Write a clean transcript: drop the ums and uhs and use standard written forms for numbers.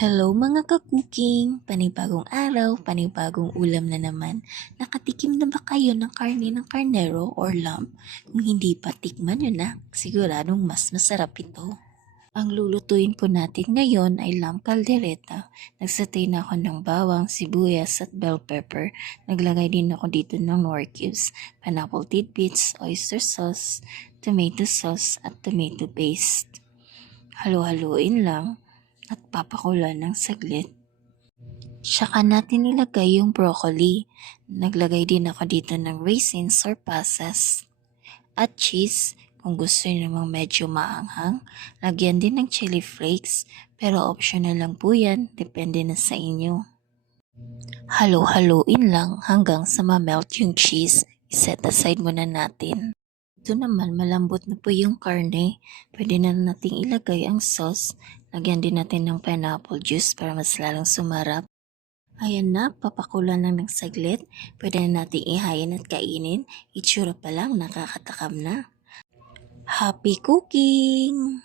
Hello mga ka-cooking! Panibagong araw, panibagong ulam na naman. Nakatikim na ba kayo ng karne ng karnero or lamb? Kung hindi pa, tikman nyo na. Siguradong mas masarap ito. Ang lulutuin po natin ngayon ay lamb caldereta. Nagsatay na ako ng bawang, sibuyas at bell pepper. Naglagay din ako dito ng nor cubes, pineapple tidbits, oyster sauce, tomato sauce at tomato paste. Halo-haluin lang at papakulan ng saglit. Tsaka natin ilagay yung broccoli. Naglagay din ako dito ng raisins or pasas. At cheese, kung gusto niyo namang medyo maanghang, lagyan din ng chili flakes. Pero optional lang po yan, depende na sa inyo. Halo-haluin lang hanggang sa ma-melt yung cheese. I-set aside muna natin. Ito naman, malambot na po yung karne. Pwede na nating ilagay ang sauce. Lagyan din natin ng pineapple juice para mas lalong sumarap. Ayan na, papakulan lang ng saglit. Pwede na nating ihayin at kainin. Itsura pa lang, nakakatakam na. Happy cooking!